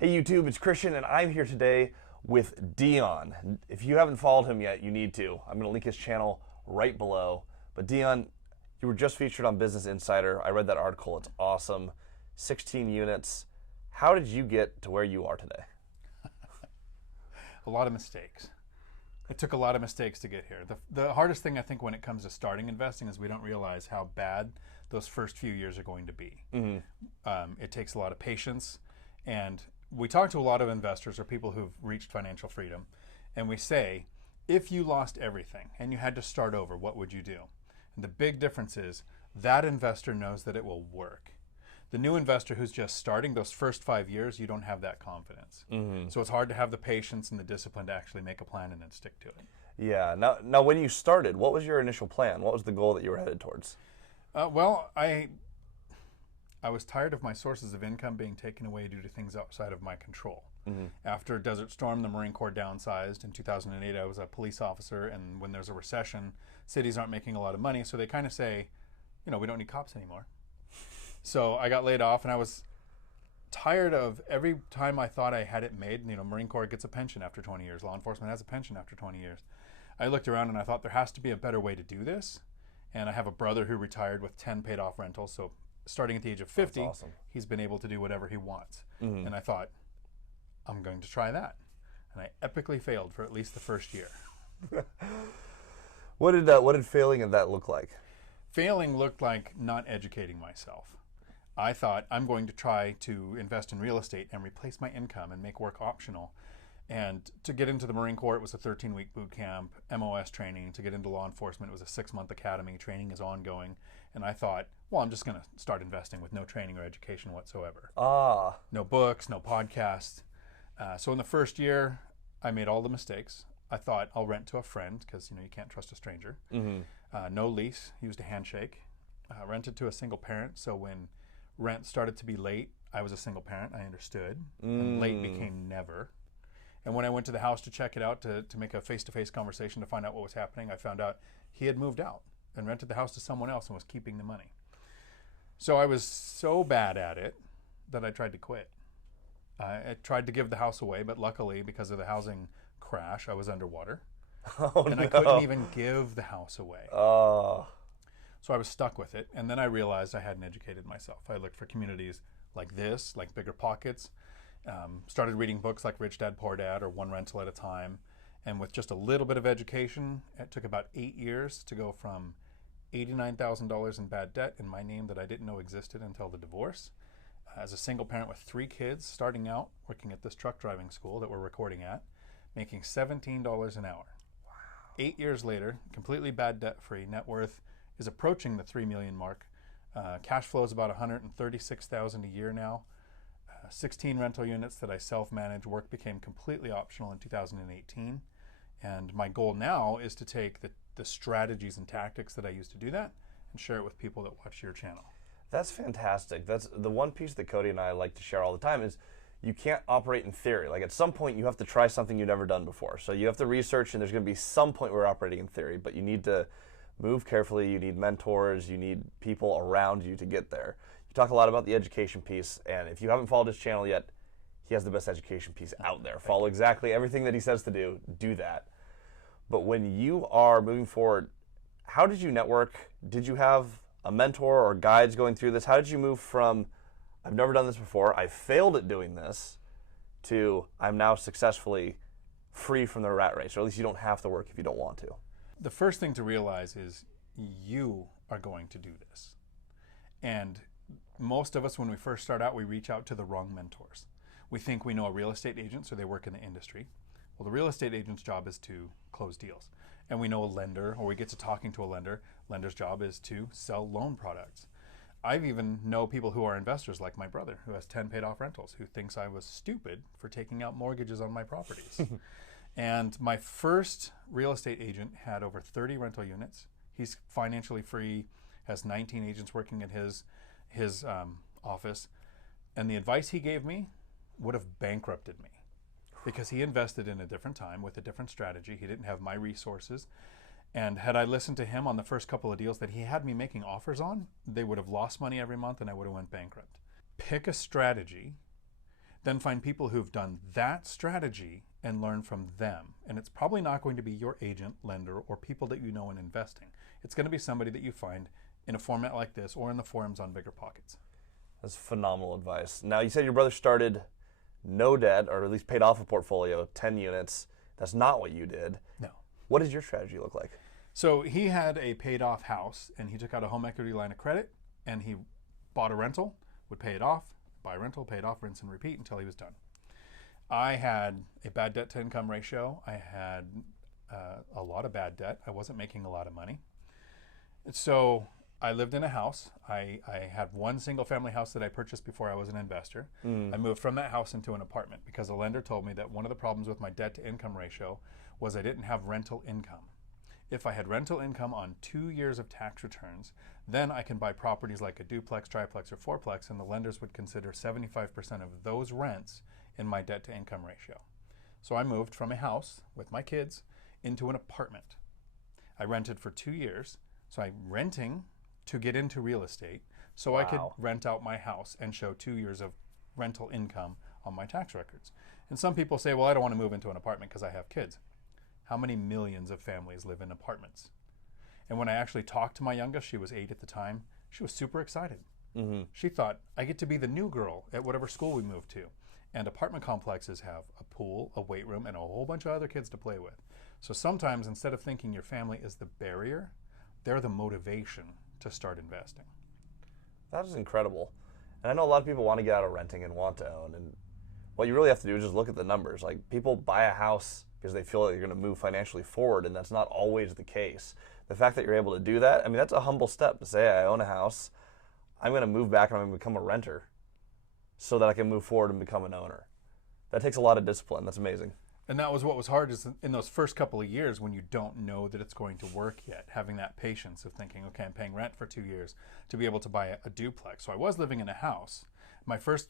Hey YouTube, it's Christian and I'm here today with Dion. If you haven't followed him yet, you need to. I'm going to link his channel right below. But Dion, you were just featured on Business Insider. I read that article. It's awesome. 16 units. How did you get to where you are today? A lot of mistakes. It took a lot of mistakes to get here. The hardest thing I think when it comes to starting investing is we don't realize how bad those first few years are going to be. It takes a lot of patience, and we talk to a lot of investors or people who've reached financial freedom, and we say, if you lost everything and you had to start over, what would you do? And the big difference is that investor knows that it will work. The new investor who's just starting, those first 5 years, you don't have that confidence. So it's hard to have the patience and the discipline to actually make a plan and then stick to it. Yeah. Now, when you started, what was your initial plan? What was the goal that you were headed towards? Well, I was tired of my sources of income being taken away due to things outside of my control. After Desert Storm, the Marine Corps downsized. In 2008, I was a police officer, and when there's a recession, cities aren't making a lot of money, so they kind of say, we don't need cops anymore. So I got laid off, and I was tired of every time I thought I had it made. Marine Corps gets a pension after 20 years. Law enforcement has a pension after 20 years. I looked around and I thought there has to be a better way to do this. And I have a brother who retired with 10 paid off rentals. So starting at the age of 50, That's awesome. He's been able to do whatever he wants. And I thought, I'm going to try that. And I epically failed for at least the first year. What did failing at that look like? Failing looked like not educating myself. I thought I'm going to try to invest in real estate and replace my income and make work optional. And to get into the Marine Corps, it was a 13-week boot camp, MOS training. To get into law enforcement, it was a 6-month academy. Training is ongoing. And I thought, well, I'm just going to start investing with no training or education whatsoever. No books, no podcasts. So in the first year, I made all the mistakes. I thought I'll rent to a friend because you can't trust a stranger. No lease, used a handshake. Rented to a single parent, so when rent started to be late, I was a single parent, I understood. And late became never. And when I went to the house to check it out, to make a face-to-face conversation to find out what was happening, I found out he had moved out and rented the house to someone else and was keeping the money. So I was so bad at it that I tried to quit. I tried to give the house away, but luckily, because of the housing crash, I was underwater. And I couldn't even give the house away. So I was stuck with it, and then I realized I hadn't educated myself. I looked for communities like this, like Bigger Pockets, started reading books like Rich Dad, Poor Dad, or One Rental at a Time, and with just a little bit of education, it took about 8 years to go from $89,000 in bad debt in my name that I didn't know existed until the divorce. As a single parent with 3 kids, starting out, working at this truck driving school that we're recording at, making $17 an hour. 8 years later, completely bad debt-free, net worth is approaching the 3 million mark. Cash flow is about $136,000 a year now. 16 rental units that I self-manage. Work became completely optional in 2018. And my goal now is to take the strategies and tactics that I used to do that and share it with people that watch your channel. That's fantastic. That's the one piece that Cody and I like to share all the time is you can't operate in theory. Like at some point you have to try something you've never done before. So you have to research, and there's going to be some point where you're operating in theory, but you need to move carefully. You need mentors. You need people around you to get there. You talk a lot about the education piece, and if you haven't followed his channel yet, he has the best education piece out there. Follow exactly everything that he says to do that. But when you are moving forward, how did you network? Did you have a mentor or guides going through this? How did you move from, I've never done this before, I failed at doing this, to I'm now successfully free from the rat race, or at least you don't have to work if you don't want to? The first thing to realize is you are going to do this. And most of us, when we first start out, we reach out to the wrong mentors. We think we know a real estate agent, so they work in the industry. Well, the real estate agent's job is to close deals. And we know a lender, or we get to talking to a lender. Lender's job is to sell loan products. I've even know people who are investors, like my brother, who has 10 paid off rentals, who thinks I was stupid for taking out mortgages on my properties. And my first real estate agent had over 30 rental units. He's financially free, has 19 agents working at his office. And the advice he gave me would have bankrupted me because he invested in a different time with a different strategy. He didn't have my resources. And had I listened to him on the first couple of deals that he had me making offers on, they would have lost money every month and I would have went bankrupt. Pick a strategy Then find people who've done that strategy and learn from them. And it's probably not going to be your agent, lender, or people that you know in investing. It's going to be somebody that you find in a format like this or in the forums on Bigger Pockets. That's phenomenal advice. Now, you said your brother started no debt, or at least paid off a portfolio, 10 units. That's not what you did. No. What does your strategy look like? So he had a paid off house, and he took out a home equity line of credit, and he bought a rental, would pay it off, buy a rental, pay it off, rinse and repeat until he was done. I had a bad debt to income ratio. I had a lot of bad debt. I wasn't making a lot of money. So I lived in a house. I had one single family house that I purchased before I was an investor. I moved from that house into an apartment because a lender told me that one of the problems with my debt to income ratio was I didn't have rental income. If I had rental income on 2 years of tax returns, then I can buy properties like a duplex, triplex, or fourplex, and the lenders would consider 75% of those rents in my debt to income ratio. So I moved from a house with my kids into an apartment. I rented for 2 years, so I'm renting to get into real estate so I could rent out my house and show 2 years of rental income on my tax records. And some people say, well, I don't want to move into an apartment because I have kids. How many millions of families live in apartments? And when I actually talked to my youngest, she was 8 at the time, she was super excited. She thought, I get to be the new girl at whatever school we move to. And apartment complexes have a pool, a weight room, and a whole bunch of other kids to play with. So sometimes instead of thinking your family is the barrier, they're the motivation to start investing. That is incredible. And I know a lot of people want to get out of renting and want to own. And what you really have to do is just look at the numbers. Like, people buy a house because they feel like you're going to move financially forward, and that's not always the case. The fact that you're able to do that, I mean, that's a humble step to say, I own a house, I'm going to move back and I'm going to become a renter so that I can move forward and become an owner. That takes a lot of discipline. That's amazing. And that was what was hard, is in those first couple of years when you don't know that it's going to work yet, having that patience of thinking, okay, I'm paying rent for 2 years to be able to buy a duplex. So I was living in a house. My first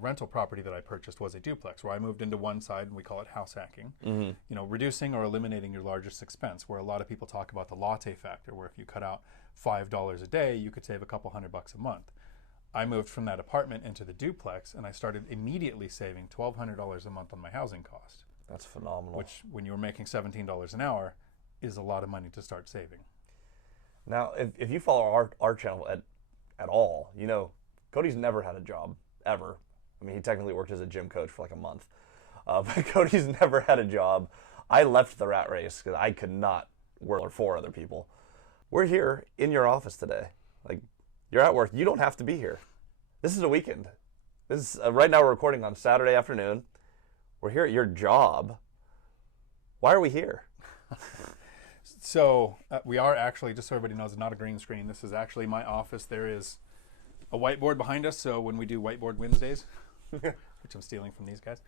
rental property that I purchased was a duplex, where I moved into one side, and we call it house hacking. You know, reducing or eliminating your largest expense, where a lot of people talk about the latte factor, where if you cut out $5 a day, you could save a couple $100 a month. I moved from that apartment into the duplex, and I started immediately saving $1,200 a month on my housing cost. That's phenomenal. Which, when you were making $17 an hour, is a lot of money to start saving. Now, if you follow our channel at all, you know, Cody's never had a job, ever. I mean, he technically worked as a gym coach for like a month. But Cody's never had a job. I left the rat race because I could not work for other people. We're here in your office today. Like, you're at work. You don't have to be here. This is a weekend. This is right now we're recording on Saturday afternoon. We're here at your job. Why are we here? So we are actually, just so everybody knows, not a green screen. This is actually my office. There is a whiteboard behind us. So when we do Whiteboard Wednesdays, which I'm stealing from these guys,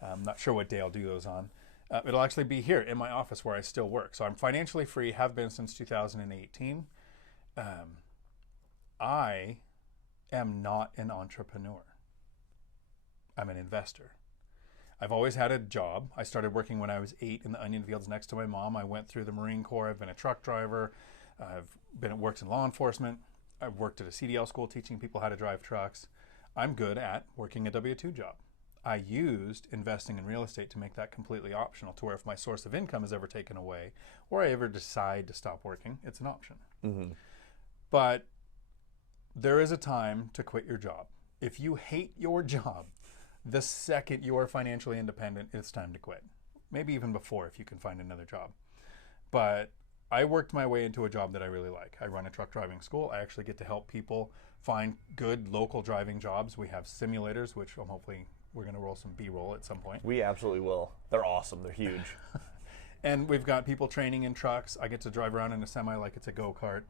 I'm not sure what day I'll do those on. It'll actually be here in my office where I still work. So I'm financially free, have been since 2018. I am not an entrepreneur. I'm an investor. I've always had a job. I started working when I was 8 in the onion fields next to my mom. I went through the Marine Corps. I've been a truck driver. I've worked in law enforcement. I've worked at a CDL school teaching people how to drive trucks. I'm good at working a W-2 job. I used investing in real estate to make that completely optional, to where if my source of income is ever taken away or I ever decide to stop working, it's an option. But there is a time to quit your job. If you hate your job, the second you are financially independent, it's time to quit. Maybe even before, if you can find another job. But I worked my way into a job that I really like. I run a truck driving school. I actually get to help people find good local driving jobs. We have simulators, which hopefully we're going to roll some B-roll at some point. We absolutely will. They're awesome. They're huge. And we've got people training in trucks. I get to drive around in a semi like it's a go-kart.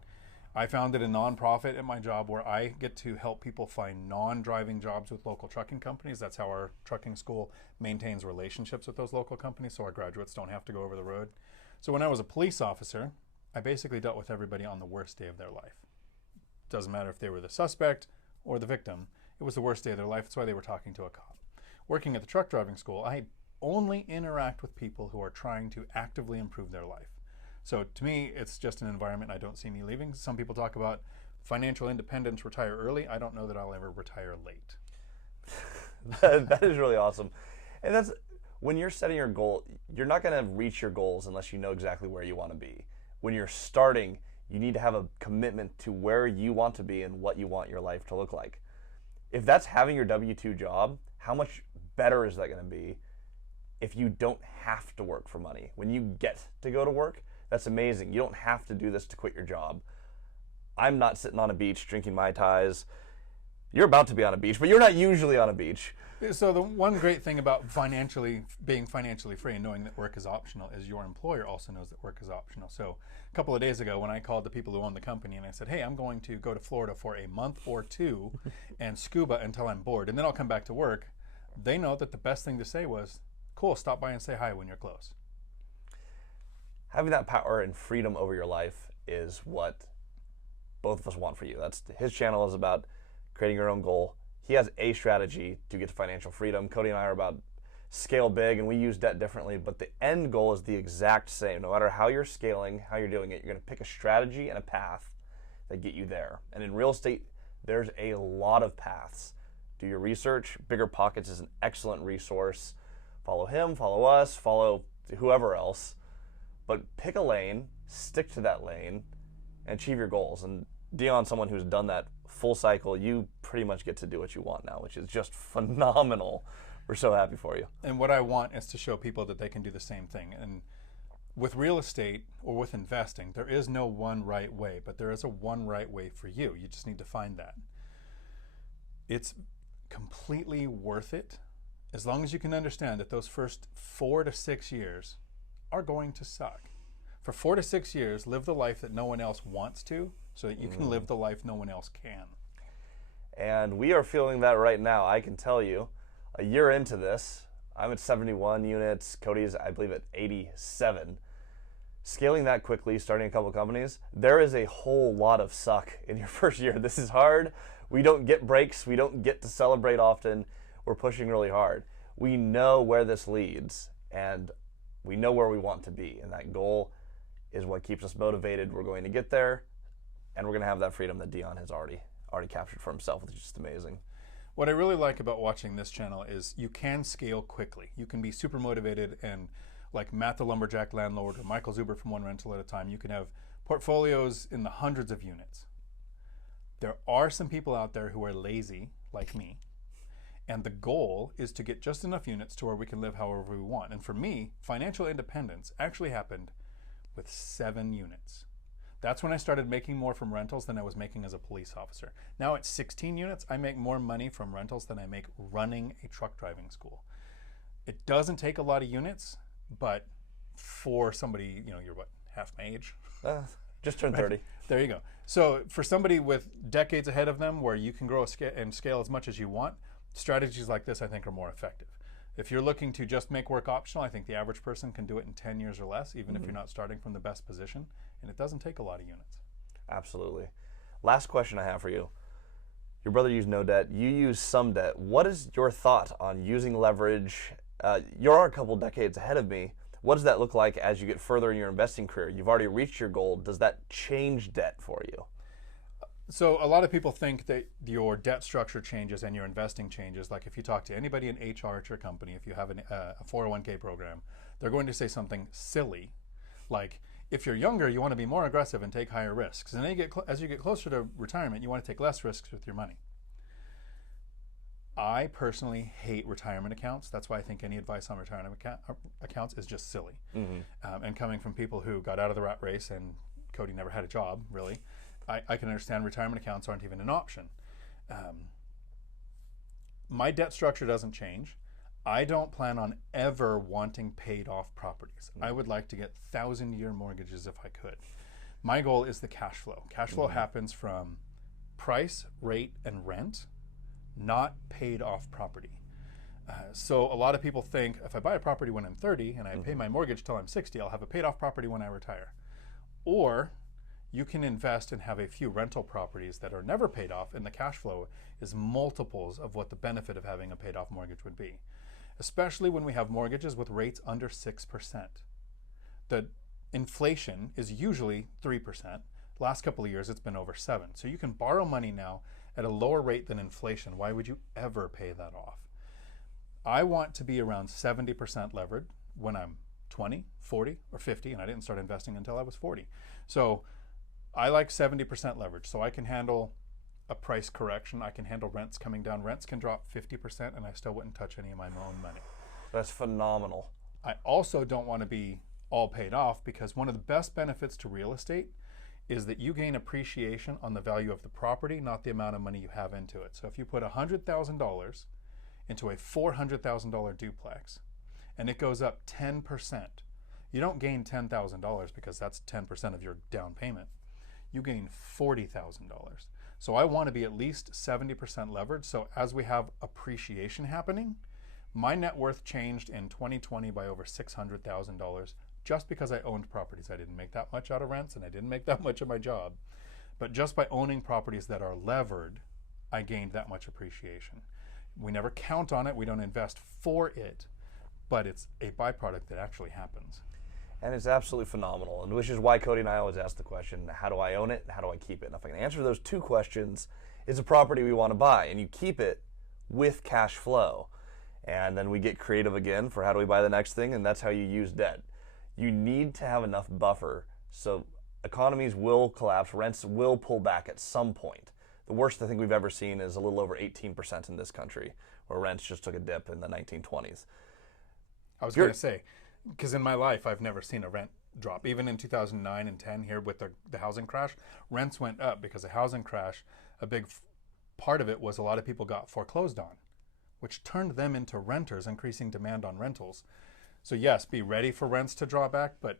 I founded a nonprofit at my job where I get to help people find non-driving jobs with local trucking companies. That's how our trucking school maintains relationships with those local companies, so our graduates don't have to go over the road. So when I was a police officer, I basically dealt with everybody on the worst day of their life. Doesn't matter if they were the suspect or the victim. It was the worst day of their life. That's why they were talking to a cop. Working at the truck driving school, I only interact with people who are trying to actively improve their life. So to me, it's just an environment I don't see me leaving. Some people talk about financial independence, retire early. I don't know that I'll ever retire late. That is really awesome. And that's when you're setting your goal, you're not going to reach your goals unless you know exactly where you want to be. When you're starting, you need to have a commitment to where you want to be and what you want your life to look like. If that's having your W-2 job, how much better is that going to be if you don't have to work for money? When you get to go to work, that's amazing. You don't have to do this to quit your job. I'm not sitting on a beach drinking Mai Tais. You're about to be on a beach, but you're not usually on a beach. So the one great thing about being financially free and knowing that work is optional is your employer also knows that work is optional. So a couple of days ago when I called the people who own the company and I said, hey, I'm going to go to Florida for a month or two and scuba until I'm bored, and then I'll come back to work, they know that the best thing to say was, cool, stop by and say hi when you're close. Having that power and freedom over your life is what both of us want for you. That's his channel is about creating your own goal. He has a strategy to get to financial freedom. Cody and I are about scale big, and we use debt differently, but the end goal is the exact same. No matter how you're scaling, how you're doing it, you're going to pick a strategy and a path that get you there. And in real estate, there's a lot of paths. Do your research. Bigger Pockets is an excellent resource. Follow him, follow us, follow whoever else. But pick a lane, stick to that lane, and achieve your goals. And Dion's someone who's done that full cycle. You pretty much get to do what you want now, which is just phenomenal. We're so happy for you. And what I want is to show people that they can do the same thing. And with real estate or with investing, there is no one right way, but there is a one right way for you. You just need to find that. It's completely worth it as long as you can understand that those first 4 to 6 years are going to suck. For 4 to 6 years, live the life that no one else wants to so that you can live the life no one else can. And we are feeling that right now. I can tell you, a year into this, I'm at 71 units. Cody's, I believe, at 87. Scaling that quickly, starting a couple companies, there is a whole lot of suck in your first year. This is hard. We don't get breaks. We don't get to celebrate often. We're pushing really hard. We know where this leads, and we know where we want to be. And that goal is what keeps us motivated. We're going to get there, and we're going to have that freedom that Dion has already captured for himself, which is just amazing. What I really like about watching this channel is you can scale quickly. You can be super motivated and like Matt the Lumberjack Landlord or Michael Zuber from One Rental at a Time, you can have portfolios in the hundreds of units. There are some people out there who are lazy, like me, and the goal is to get just enough units to where we can live however we want. And for me, financial independence actually happened with 7 units. That's when I started making more from rentals than I was making as a police officer. Now at 16 units, I make more money from rentals than I make running a truck driving school. It doesn't take a lot of units, but for somebody, you're what, half my age? Just turned 30. There you go. So for somebody with decades ahead of them where you can grow and scale as much as you want, strategies like this I think are more effective. If you're looking to just make work optional, I think the average person can do it in 10 years or less, even if you're not starting from the best position, and it doesn't take a lot of units. Absolutely. Last question I have for you. Your brother used no debt. You use some debt. What is your thought on using leverage? You're a couple decades ahead of me. What does that look like as you get further in your investing career? You've already reached your goal. Does that change debt for you? So a lot of people think that your debt structure changes and your investing changes. Like if you talk to anybody in HR at your company, if you have a 401k program, they're going to say something silly, like if you're younger, you want to be more aggressive and take higher risks. And then as you get closer to retirement, you want to take less risks with your money. I personally hate retirement accounts. That's why I think any advice on retirement accounts is just silly. And coming from people who got out of the rat race, and Cody never had a job, really, I can understand retirement accounts aren't even an option. My debt structure doesn't change. I don't plan on ever wanting paid off properties. I would like to get 1,000-year mortgages if I could. My goal is the cash flow. Cash flow happens from price, rate, and rent, not paid off property. So a lot of people think if I buy a property when I'm 30 and I pay my mortgage till I'm 60, I'll have a paid off property when I retire. Or you can invest and have a few rental properties that are never paid off, and the cash flow is multiples of what the benefit of having a paid off mortgage would be, especially when we have mortgages with rates under 6%. The inflation is usually 3%. Last couple of years, it's been over 7%. So you can borrow money now at a lower rate than inflation. Why would you ever pay that off? I want to be around 70% levered when I'm 20, 40, or 50, and I didn't start investing until I was 40. So I like 70% leverage, so I can handle a price correction. I can handle rents coming down. Rents can drop 50%, and I still wouldn't touch any of my own money. That's phenomenal. I also don't want to be all paid off, because one of the best benefits to real estate is that you gain appreciation on the value of the property, not the amount of money you have into it. So if you put $100,000 into a $400,000 duplex and it goes up 10%, you don't gain $10,000 because that's 10% of your down payment. You gain $40,000. So I want to be at least 70% levered. So as we have appreciation happening, my net worth changed in 2020 by over $600,000 just because I owned properties. I didn't make that much out of rents, and I didn't make that much of my job. But just by owning properties that are levered, I gained that much appreciation. We never count on it. We don't invest for it, but it's a byproduct that actually happens. And it's absolutely phenomenal, and which is why Cody and I always ask the question, how do I own it and how do I keep it? And if I can answer those two questions, it's a property we want to buy, and you keep it with cash flow. And then we get creative again for how do we buy the next thing, and that's how you use debt. You need to have enough buffer, so economies will collapse, rents will pull back at some point. The worst I think we've ever seen is a little over 18% in this country, where rents just took a dip in the 1920s. I was going to say, because in my life, I've never seen a rent drop. Even in 2009 and 10 here with the housing crash, rents went up because the housing crash, a big part of it was a lot of people got foreclosed on, which turned them into renters, increasing demand on rentals. So yes, be ready for rents to draw back, but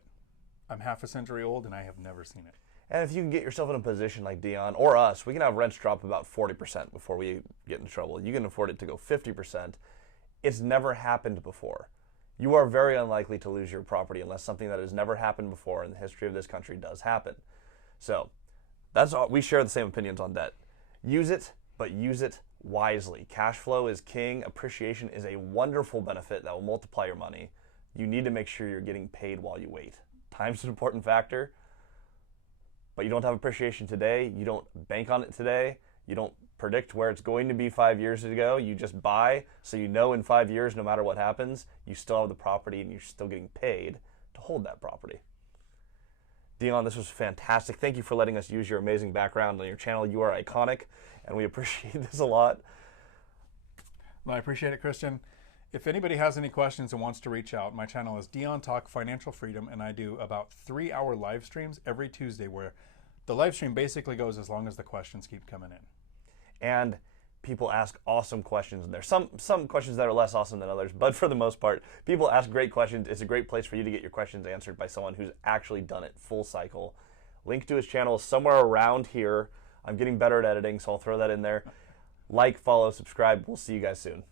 I'm half a century old and I have never seen it. And if you can get yourself in a position like Dion or us, we can have rents drop about 40% before we get in trouble. You can afford it to go 50%. It's never happened before. You are very unlikely to lose your property unless something that has never happened before in the history of this country does happen. So that's all. We share the same opinions on debt. Use it, but use it wisely. Cash flow is king. Appreciation is a wonderful benefit that will multiply your money. You need to make sure you're getting paid while you wait. Time's an important factor, but you don't have appreciation today. You don't bank on it today. You don't predict where it's going to be 5 years ago. You just buy, so you know in 5 years, no matter what happens, you still have the property and you're still getting paid to hold that property. Dion, this was fantastic. Thank you for letting us use your amazing background on your channel. You are iconic, and we appreciate this a lot. Well, I appreciate it, Christian. If anybody has any questions and wants to reach out, my channel is Dion Talk Financial Freedom, and I do about 3-hour live streams every Tuesday where the live stream basically goes as long as the questions keep coming in. And people ask awesome questions in there. Some questions that are less awesome than others, but for the most part, people ask great questions. It's a great place for you to get your questions answered by someone who's actually done it full cycle. Link to his channel is somewhere around here. I'm getting better at editing, so I'll throw that in there. Like, follow, subscribe. We'll see you guys soon.